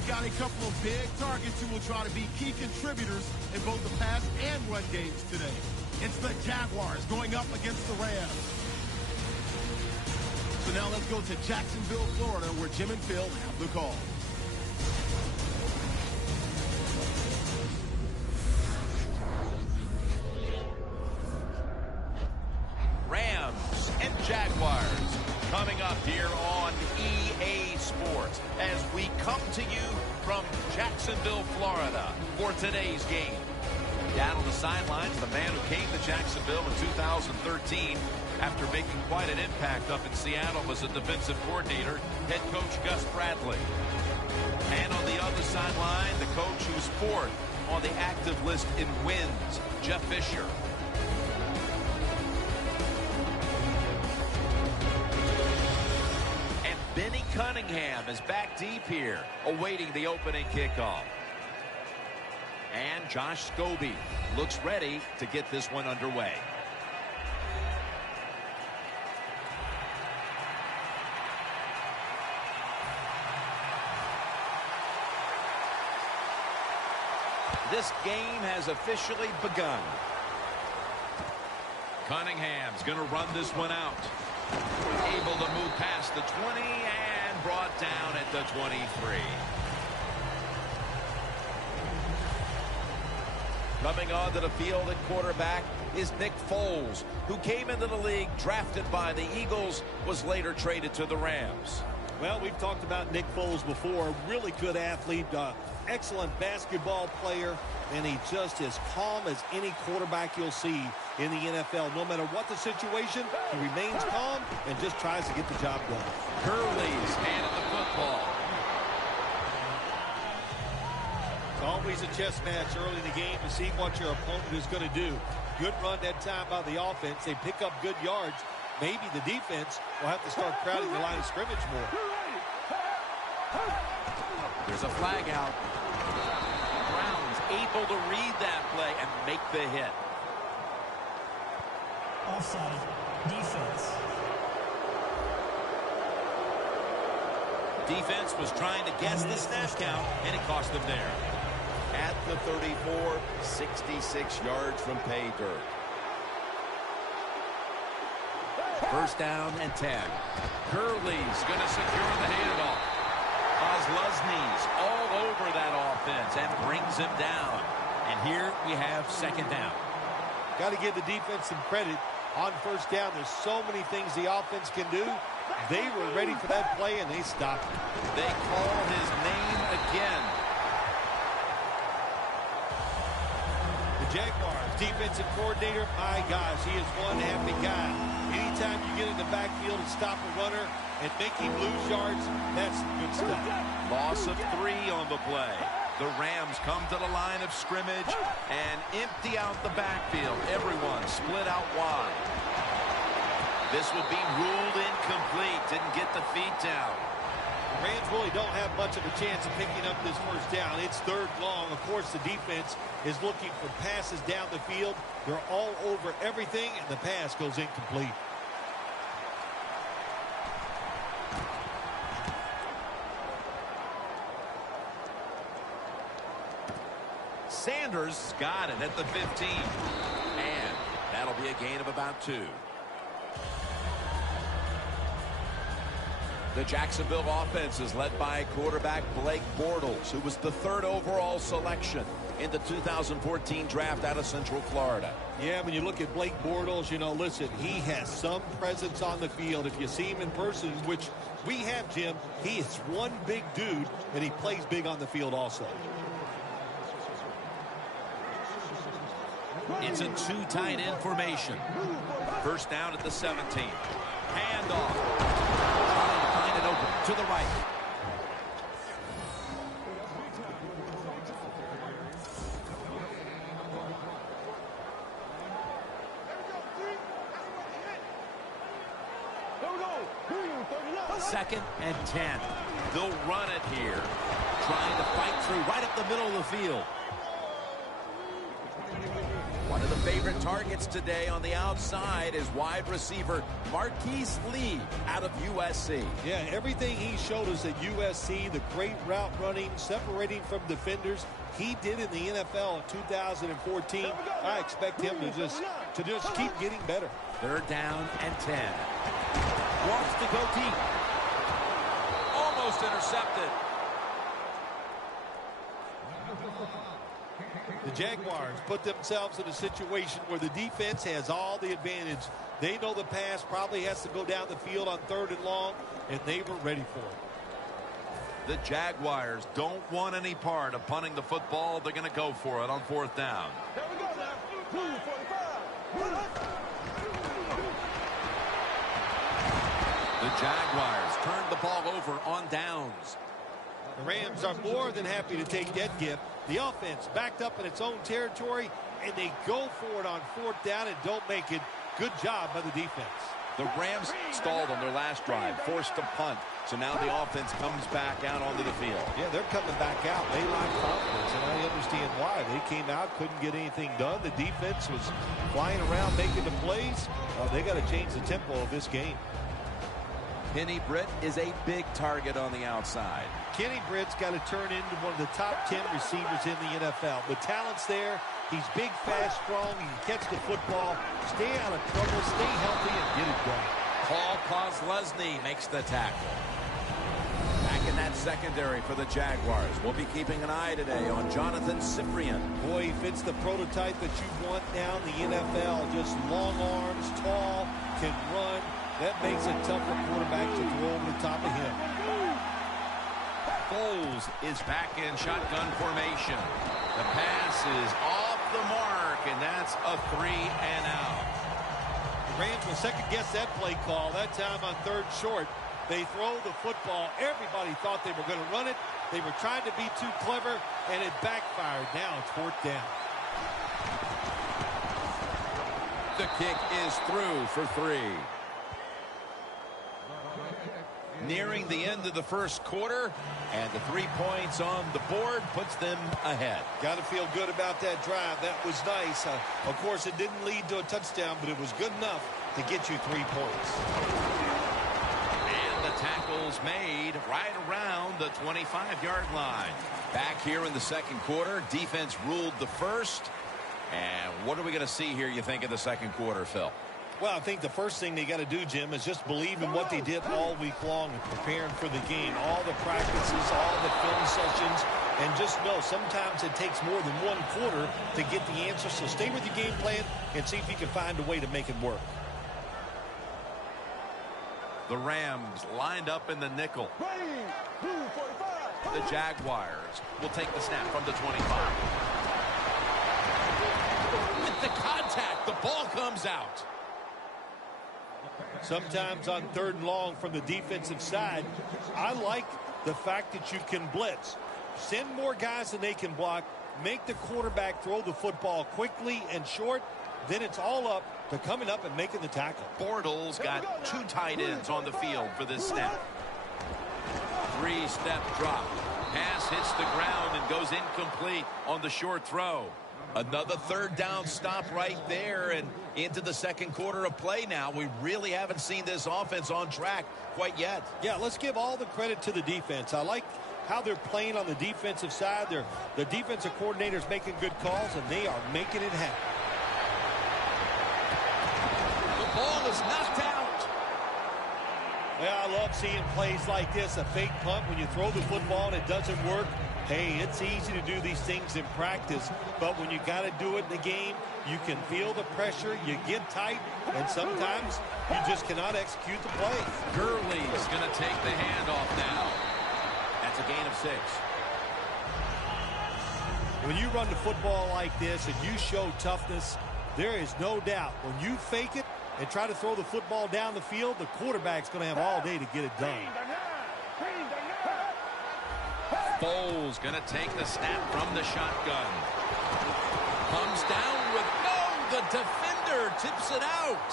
we've got a couple of big targets who will try to be key contributors in both the pass and run games today. It's the Jaguars going up against the Rams. So now let's go to Jacksonville, Florida, where Jim and Phil have the call. Rams and Jaguars coming up here on EA Sports as we come to you from Jacksonville, Florida for today's game. Down on the sidelines, the man who came to Jacksonville in 2013 after making quite an impact up in Seattle as a defensive coordinator, head coach Gus Bradley. And on the other sideline, the coach who's fourth on the active list in wins, Jeff Fisher. And Benny Cunningham is back deep here, awaiting the opening kickoff. And Josh Scobie looks ready to get this one underway. This game has officially begun. Cunningham's going to run this one out. Able to move past the 20 and brought down at the 23. Coming onto the field at quarterback is Nick Foles, who came into the league drafted by the Eagles, was later traded to the Rams. Well, we've talked about Nick Foles before. Really good athlete, excellent basketball player, and he's just as calm as any quarterback you'll see in the NFL. No matter what the situation, he remains calm and just tries to get the job done. Hurley's handed the football. It's always a chess match early in the game to see what your opponent is going to do. Good run that time by the offense. They pick up good yards. Maybe the defense will have to start crowding the line of scrimmage more. There's a flag out. Brown's able to read that play and make the hit. Offside. Defense. Defense was trying to guess the snap count, and it cost them there. At the 34, 66 yards from pay dirt. First down and 10. Gurley's going to secure the handoff. Ozluzny's all over that offense and brings him down. And here we have second down. Got to give the defense some credit on first down. There's so many things the offense can do. They were ready for that play, and they stopped it. They call his name again. The Jaguars defensive coordinator, my gosh, he is one happy guy. Anytime you get in the backfield and stop a runner and make him lose yards, that's good stuff. Loss of 3 on the play. The Rams come to the line of scrimmage and empty out the backfield. Everyone split out wide. This will be ruled incomplete. Didn't get the feet down. The Rams really don't have much of a chance of picking up this first down. It's third long. Of course, the defense is looking for passes down the field. They're all over everything, and the pass goes incomplete. Sanders got it at the 15. And that'll be a gain of about 2. The Jacksonville offense is led by quarterback Blake Bortles, who was the 3rd overall selection in the 2014 draft out of Central Florida. Yeah, when you look at Blake Bortles, you know, listen, he has some presence on the field. If you see him in person, which we have, Jim, he is one big dude, and he plays big on the field also. It's a 2 tight end formation. First down at the 17. Handoff. Trying to find it open to the right. Second and 10. They'll run it here. Trying to fight through right up the middle of the field. One of the favorite targets today on the outside is wide receiver Marquis Lee out of USC. Yeah, everything he showed us at USC, the great route running, separating from defenders, he did in the NFL in 2014. I expect him to just keep getting better. 3rd down and 10. Wants to go deep. Almost intercepted. The Jaguars put themselves in a situation where the defense has all the advantage. They know the pass probably has to go down the field on 3rd and long, and they were ready for it. The Jaguars don't want any part of punting the football. They're going to go for it on 4th down. The Jaguars turned the ball over on downs. The Rams are more than happy to take that gift. The offense backed up in its own territory, and they go for it on 4th down and don't make it. Good job by the defense. The Rams stalled on their last drive, forced to punt. So now the offense comes back out onto the field. Yeah, they're coming back out. They lack confidence, and I understand why. They came out, couldn't get anything done. The defense was flying around making the plays. They got to change the tempo of this game. Kenny Britt is a big target on the outside. Kenny Britt's got to turn into one of the top 10 receivers in the NFL. The talent's there. He's big, fast, strong. He can catch the football, stay out of trouble, stay healthy, and get it done. Paul Kozlesny makes the tackle. Back in that secondary for the Jaguars. We'll be keeping an eye today on Jonathan Cyprien. Boy, he fits the prototype that you want now in the NFL. Just long arms, tall, can run. That makes it tough for quarterbacks to throw over the top of him. Foles is back in shotgun formation. The pass is off the mark, and that's a 3-and-out. The Rams will second-guess that play call. That time on 3rd short, they throw the football. Everybody thought they were going to run it. They were trying to be too clever, and it backfired. Now it's 4th down. The kick is through for 3. Nearing the end of the 1st quarter, and the 3 points on the board puts them ahead. Got to feel good about that drive. That was nice. Of course, it didn't lead to a touchdown, but it was good enough to get you 3 points. And the tackle's made right around the 25-yard line. Back here in the 2nd quarter, defense ruled the 1st. And what are we going to see here, you think, in the 2nd quarter, Phil? Well, I think the first thing they got to do, Jim, is just believe in what they did all week long and preparing for the game. All the practices, all the film sessions, and just know sometimes it takes more than 1 quarter to get the answer. So stay with your game plan and see if you can find a way to make it work. The Rams lined up in the nickel. The Jaguars will take the snap from the 25. With the contact, the ball comes out. Sometimes on 3rd and long from the defensive side, I like the fact that you can blitz. Send more guys than they can block. Make the quarterback throw the football quickly and short. Then it's all up to coming up and making the tackle. Bortles got 2 tight ends on the field for this snap. 3-step drop. Pass hits the ground and goes incomplete on the short throw. Another 3rd down stop right there, and into the 2nd quarter of play now. We really haven't seen this offense on track quite yet. Yeah, let's give all the credit to the defense. I like how they're playing on the defensive side. The defensive coordinator's making good calls, and they are making it happen. The ball is knocked out. Yeah, I love seeing plays like this, a fake punt when you throw the football and it doesn't work. Hey, it's easy to do these things in practice, but when you got to do it in the game, you can feel the pressure, you get tight, and sometimes you just cannot execute the play. Gurley's going to take the handoff now. That's a gain of 6. When you run the football like this and you show toughness, there is no doubt when you fake it and try to throw the football down the field, the quarterback's going to have all day to get it done. Foles going to take the snap from the shotgun. Comes down with the defender tips it out.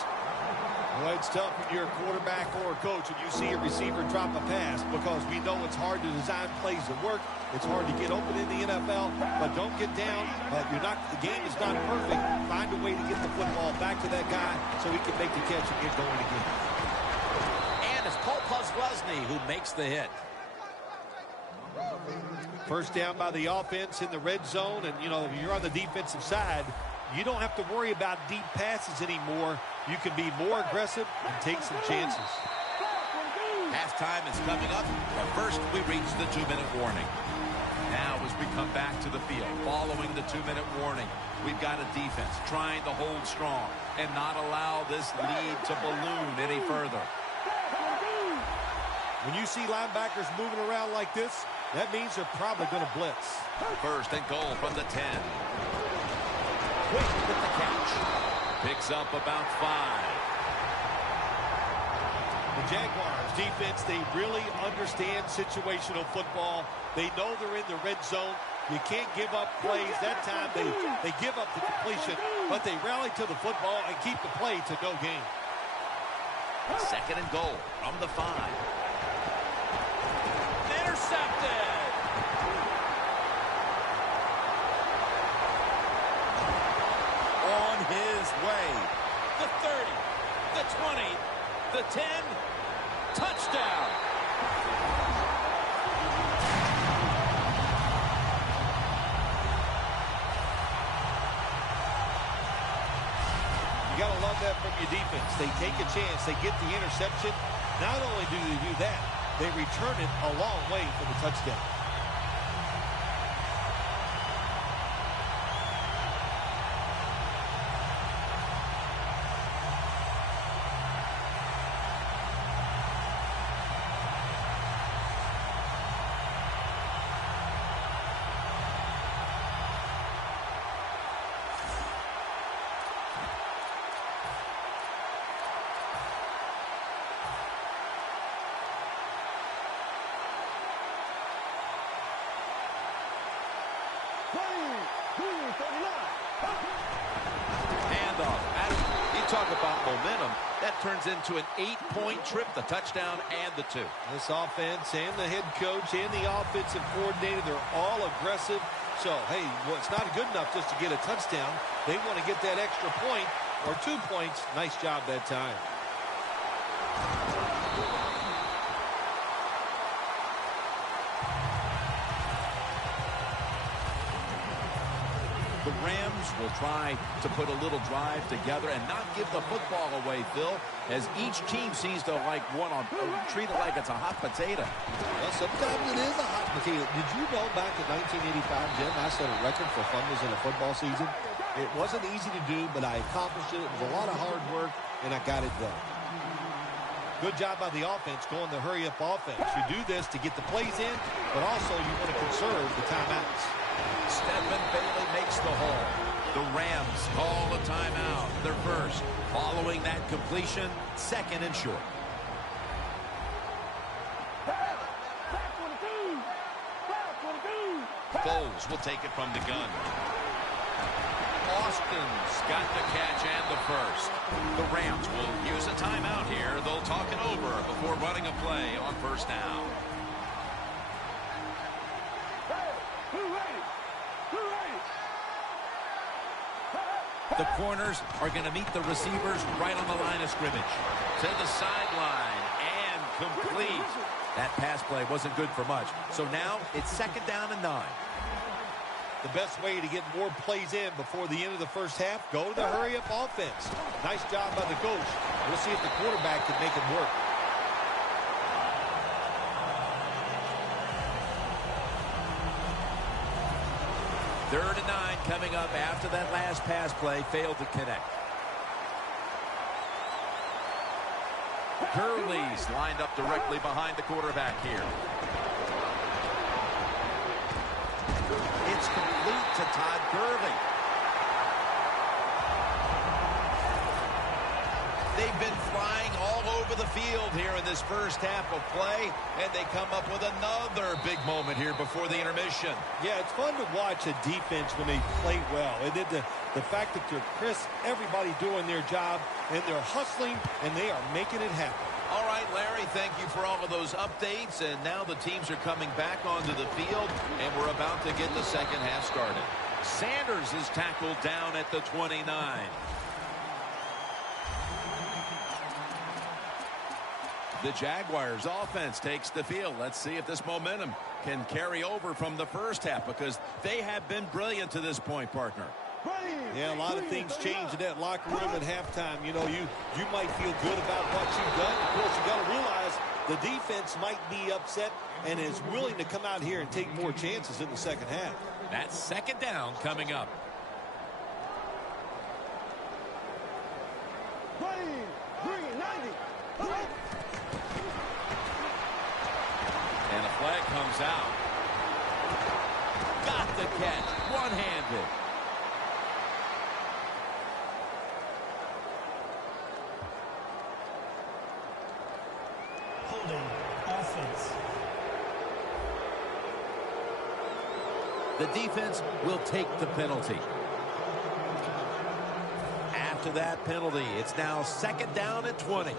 Well, it's tough when you're a quarterback or a coach and you see a receiver drop a pass because we know it's hard to design plays that work. It's hard to get open in the NFL, but don't get down. The game is not perfect. Find a way to get the football back to that guy so he can make the catch and get going again. And it's Paul Postlesny who makes the hit. First down by the offense in the red zone, and, you know, if you're on the defensive side, you don't have to worry about deep passes anymore. You can be more aggressive and take some chances. Halftime is coming up, but first we reach the 2-minute warning. Now as we come back to the field, following the 2-minute warning, we've got a defense trying to hold strong and not allow this lead to balloon any further. When you see linebackers moving around like this, that means they're probably going to blitz. First and goal from the 10. Quick with the catch. Picks up about 5. The Jaguars defense, they really understand situational football. They know they're in the red zone. You can't give up plays. That time they give up the completion, but they rally to the football and keep the play to no gain. Second and goal from the 5. Intercepted. On his way. The 30, the 20, the 10. Touchdown. You got to love that from your defense. They take a chance. They get the interception. Not only do they do that, they return it a long way for the touchdown. Handoff. You talk about momentum. That turns into an 8-point trip, the touchdown and the 2. This offense and the head coach and the offensive coordinator, they're all aggressive. So, hey, well, it's not good enough just to get a touchdown. They want to get that extra point or 2 points. Nice job that time. The Rams will try to put a little drive together and not give the football away, Phil, as each team seems to treat it like it's a hot potato. Well, sometimes it is a hot potato. Did you know back in 1985, Jim, I set a record for fumbles in a football season? It wasn't easy to do, but I accomplished it. It was a lot of hard work, and I got it done. Good job by the offense going the hurry-up offense. You do this to get the plays in, but also you want to conserve the timeouts. Stedman Bailey makes the haul. The Rams call a timeout. Their first. Following that completion, second and short. Foles will take it from the gun. Austin's got the catch and the first. The Rams will use a timeout here. They'll talk it over before running a play on first down. The corners are going to meet the receivers right on the line of scrimmage. To the sideline and complete. That pass play wasn't good for much. So now it's second down and 9. The best way to get more plays in before the end of the first half, go to the hurry-up offense. Nice job by the coach. We'll see if the quarterback can make it work. Third and 9 coming up after that last pass play failed to connect. Gurley's lined up directly behind the quarterback here. It's complete to Todd Gurley. They've been flying all over the field here in this first half of play, and they come up with another big moment here before the intermission. Yeah, it's fun to watch a defense when they play well. And then the fact that they're crisp, everybody doing their job, and they're hustling, and they are making it happen. All right, Larry, thank you for all of those updates. And now the teams are coming back onto the field, and we're about to get the second half started. Sanders is tackled down at the 29. The Jaguars offense takes the field. Let's see if this momentum can carry over from the first half, because they have been brilliant to this point, partner. Yeah, a lot of things change in that locker room at halftime. You know, you might feel good about what you've done. Of course, you got to realize the defense might be upset and is willing to come out here and take more chances in the second half. That's second down coming up. And a flag comes out. Got the catch, one-handed. Holding offense. The defense will take the penalty. After that penalty, it's now second down at 20.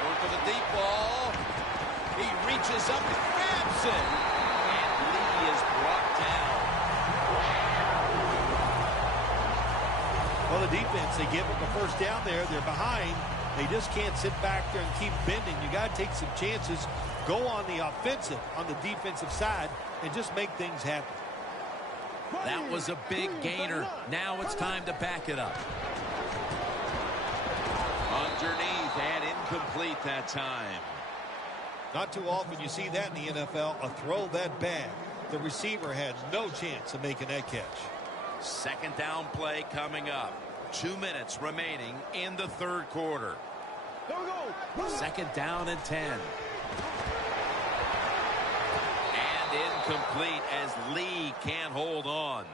Going for the deep ball. He reaches up and grabs it. And Lee is brought down. Well, the defense, they give them a first down there. They're behind. They just can't sit back there and keep bending. You got to take some chances. Go on the offensive, on the defensive side, and just make things happen. That was a big gainer. Now it's time to back it up. Underneath and incomplete that time. Not too often you see that in the NFL, a throw that bad. The receiver had no chance of making that catch. Second down play coming up. 2 minutes remaining in the third quarter. Second down and 10. And incomplete as Lee can't hold on.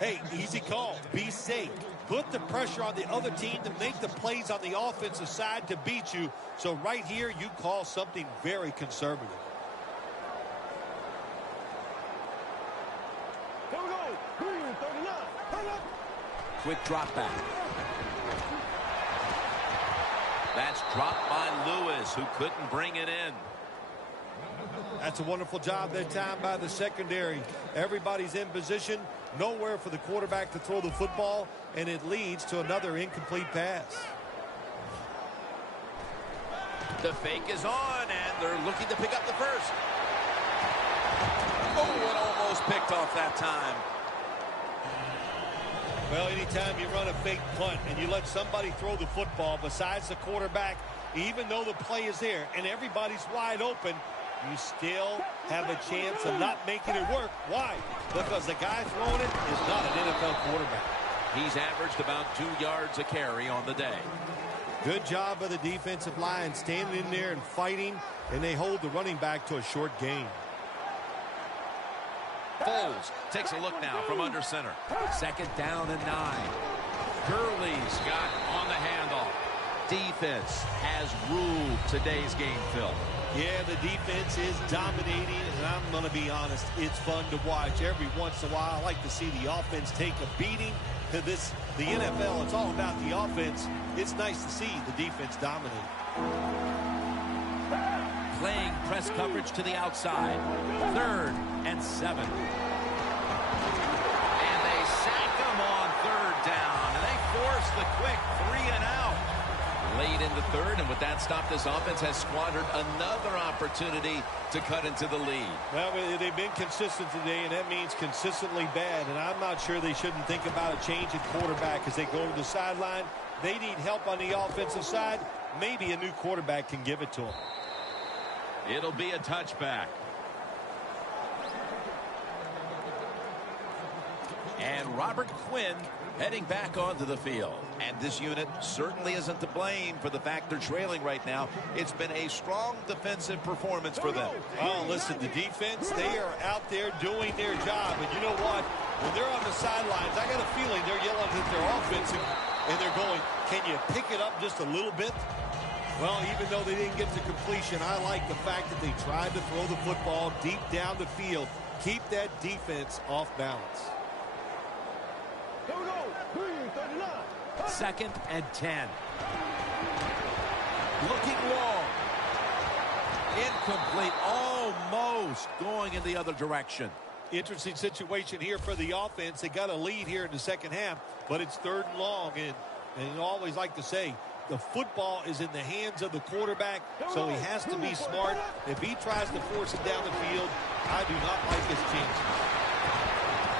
Hey, easy call. Be safe. Put the pressure on the other team to make the plays on the offensive side to beat you. So right here, you call something very conservative. Quick drop back. That's dropped by Lewis, who couldn't bring it in. That's a wonderful job that time by the secondary. Everybody's in position. Nowhere for the quarterback to throw the football, and it leads to another incomplete pass. The fake is on, and they're looking to pick up the first. Oh, it almost picked off that time. Well, anytime you run a fake punt and you let somebody throw the football besides the quarterback, even though the play is there and everybody's wide open, you still have a chance of not making it work. Why? Because the guy throwing it is not an NFL quarterback. He's averaged about 2 yards a carry on the day. Good job by the defensive line standing in there and fighting, and they hold the running back to a short gain. Foles takes a look now from under center. Second down and 9. Gurley's got on the handoff. Defense has ruled today's game, Phil. Yeah, the defense is dominating, and I'm going to be honest, it's fun to watch. Every once in a while, I like to see the offense take a beating. The NFL, it's all about the offense. It's nice to see the defense dominate. Playing press coverage to the outside. 3rd and 7. And they sack him on 3rd down. And they force the quick 3 and out. Late in the 3rd, and with that stop, this offense has squandered another opportunity to cut into the lead. Well, they've been consistent today, and that means consistently bad. And I'm not sure they shouldn't think about a change at quarterback as they go to the sideline. They need help on the offensive side. Maybe a new quarterback can give it to them. It'll be a touchback. And Robert Quinn heading back onto the field. And this unit certainly isn't to blame for the fact they're trailing right now. It's been a strong defensive performance for them. Oh, listen, the defense, they are out there doing their job. And you know what? When they're on the sidelines, I got a feeling they're yelling at their offense, and they're going, can you pick it up just a little bit? Well, even though they didn't get to completion, I like the fact that they tried to throw the football deep down the field. Keep that defense off balance. Here we go. 39. 2nd and 10. Looking long. Incomplete. Almost going in the other direction. Interesting situation here for the offense. They got a lead here in the second half, but it's 3rd and long. And you always like to say, the football is in the hands of the quarterback, so he has to be smart. If he tries to force it down the field, I do not like his chances.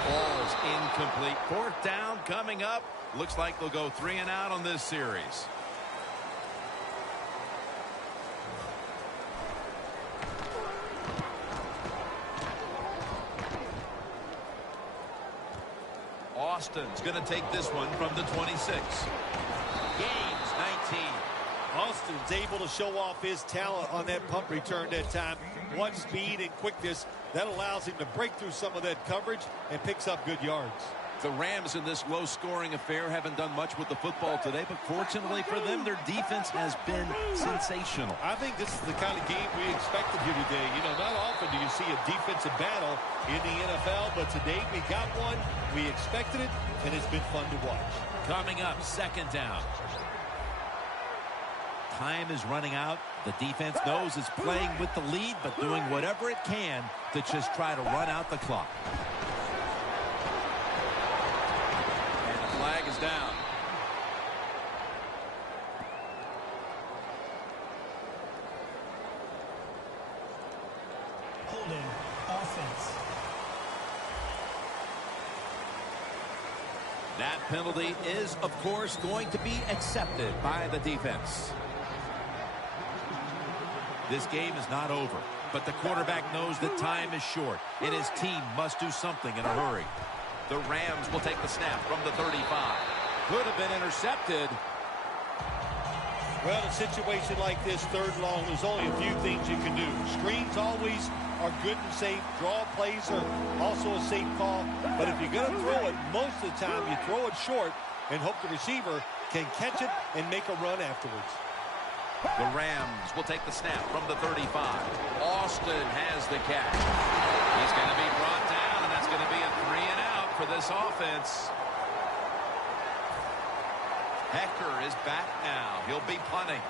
Ball's incomplete. 4th down coming up. Looks like they'll go 3 and out on this series. Austin's going to take this one from the 26. Gains 19. Austin's able to show off his talent on that punt return that time. What speed and quickness that allows him to break through some of that coverage and picks up good yards. The Rams in this low-scoring affair haven't done much with the football today, but fortunately for them, their defense has been sensational. I think this is the kind of game we expected here today. You know, not often do you see a defensive battle in the NFL, but today we got one. We expected it, and it's been fun to watch. Coming up, 2nd down. Time is running out. The defense knows it's playing with the lead, but doing whatever it can to just try to run out the clock. And the flag is down. Holding. Offense. That penalty is, of course, going to be accepted by the defense. This game is not over, but the quarterback knows that time is short, and his team must do something in a hurry. The Rams will take the snap from the 35. Could have been intercepted. Well, in a situation like this, 3rd long, there's only a few things you can do. Screens always are good and safe. Draw plays are also a safe call. But if you're going to throw it, most of the time you throw it short and hope the receiver can catch it and make a run afterwards. The Rams will take the snap from the 35. Austin has the catch. He's going to be brought down, and that's going to be a 3 and out for this offense. Hecker is back now. He'll be punting.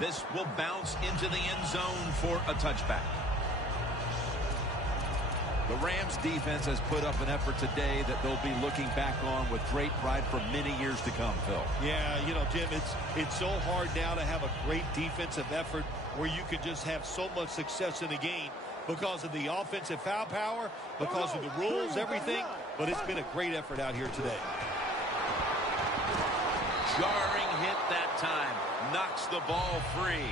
This will bounce into the end zone for a touchback. The Rams defense has put up an effort today that they'll be looking back on with great pride for many years to come, Phil. Yeah, you know, Jim, it's so hard now to have a great defensive effort where you can just have so much success in a game because of the offensive foul power, because of the rules, everything. But it's been a great effort out here today. Jarring hit that time. Knocks the ball free.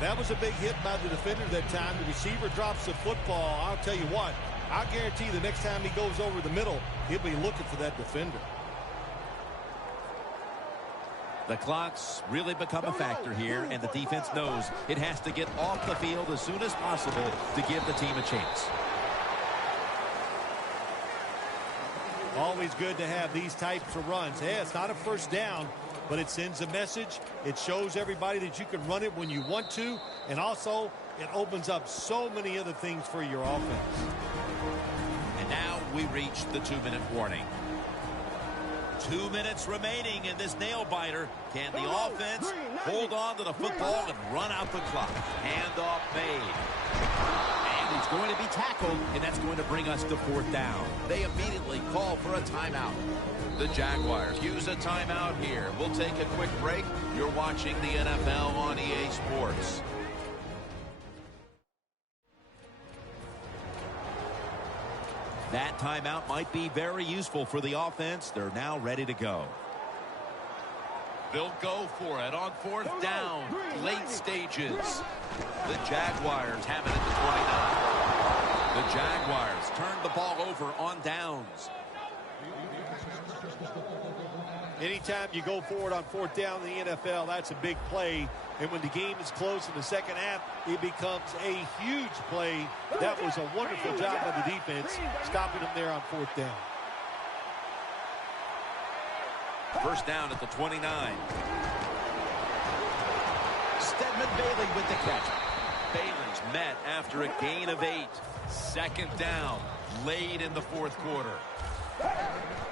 That was a big hit by the defender that time. The receiver drops the football. I'll tell you what, I'll guarantee the next time he goes over the middle, he'll be looking for that defender. The clock's really become a factor here, and the defense knows it has to get off the field as soon as possible to give the team a chance. Always good to have these types of runs. Hey, it's not a first down, but it sends a message. It shows everybody that you can run it when you want to, and also it opens up so many other things for your offense. And now we reach the 2-minute warning. 2 minutes remaining in this nail-biter. Can the offense hold on to the football and run out the clock? Handoff made. And he's going to be tackled, and that's going to bring us to 4th down. They immediately call for a timeout. The Jaguars use a timeout here. We'll take a quick break. You're watching the NFL on EA Sports. That timeout might be very useful for the offense. They're now ready to go. They'll go for it on fourth down, late stages. The Jaguars have it at the 29. The Jaguars turn the ball over on downs. Anytime you go forward on fourth down in the NFL, that's a big play. And when the game is close in the second half, it becomes a huge play. That was a wonderful job by the defense, stopping them there on fourth down. First down at the 29. Stedman Bailey with the catch. Bailey's met after a gain of 8. Second down, late in the fourth quarter.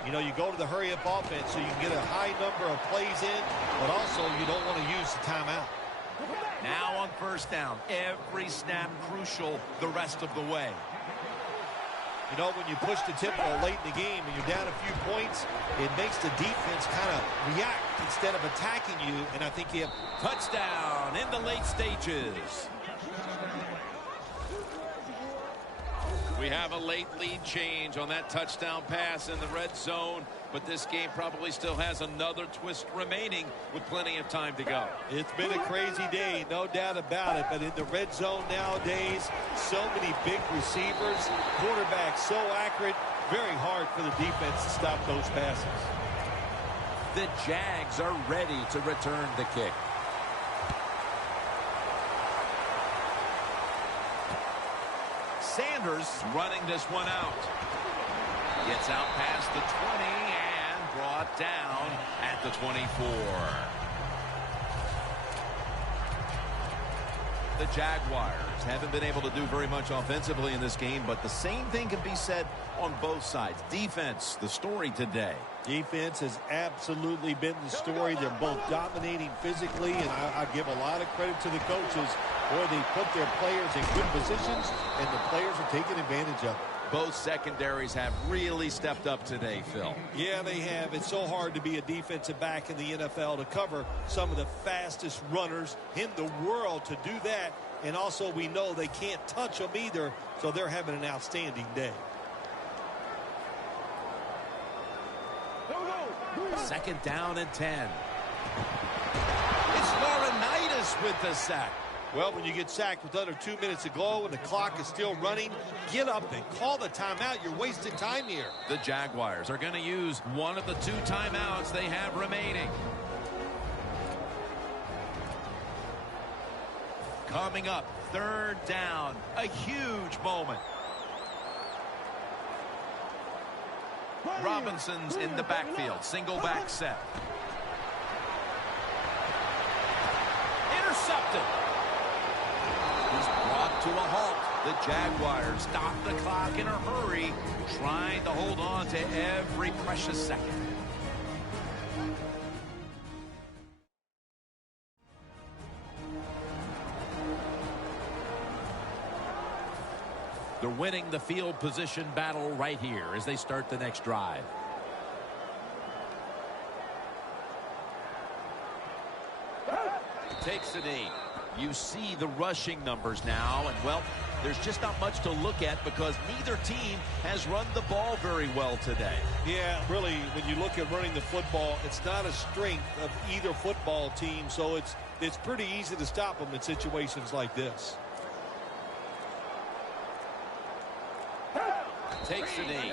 You know, you go to the hurry-up offense so you can get a high number of plays in, but also you don't want to use the timeout. Now on first down, every snap crucial the rest of the way. You know, when you push the tempo late in the game and you're down a few points, it makes the defense kind of react instead of attacking you, and I think you have... Touchdown in the late stages. We have a late lead change on that touchdown pass in the red zone, but this game probably still has another twist remaining with plenty of time to go. It's been a crazy day, no doubt about it, but in the red zone nowadays, so many big receivers, quarterbacks so accurate, very hard for the defense to stop those passes. The Jags are ready to return the kick. Sanders running this one out. Gets out past the 20 and brought down at the 24. The Jaguars haven't been able to do very much offensively in this game, but the same thing can be said on both sides. Defense, the story today. Defense has absolutely been the story. They're both dominating physically, and I give a lot of credit to the coaches where they put their players in good positions, and the players are taking advantage of it. Both secondaries have really stepped up today, Phil. Yeah, they have. It's so hard to be a defensive back in the NFL to cover some of the fastest runners in the world to do that. And also we know they can't touch them either, so they're having an outstanding day. Second down and 10. It's Laurinaitis with the sack. Well, when you get sacked with under 2 minutes to go and the clock is still running, get up and call the timeout. You're wasting time here. The Jaguars are going to use one of the 2 timeouts they have remaining. Coming up, third down, a huge moment. Robinson's in the backfield, single back set. Intercepted. He's brought to a halt. The Jaguars stop the clock in a hurry, trying to hold on to every precious second. They're winning the field position battle right here as they start the next drive. Takes a knee. You see the rushing numbers now, and well, there's just not much to look at because neither team has run the ball very well today. Yeah, really, when you look at running the football, it's not a strength of either football team, so it's pretty easy to stop them in situations like this. Takes the knee.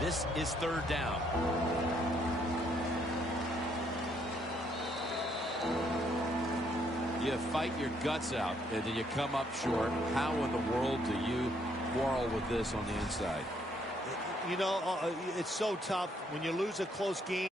This is third down. You fight your guts out and then you come up short. How in the world do you quarrel with this on the inside? You know, it's so tough when you lose a close game.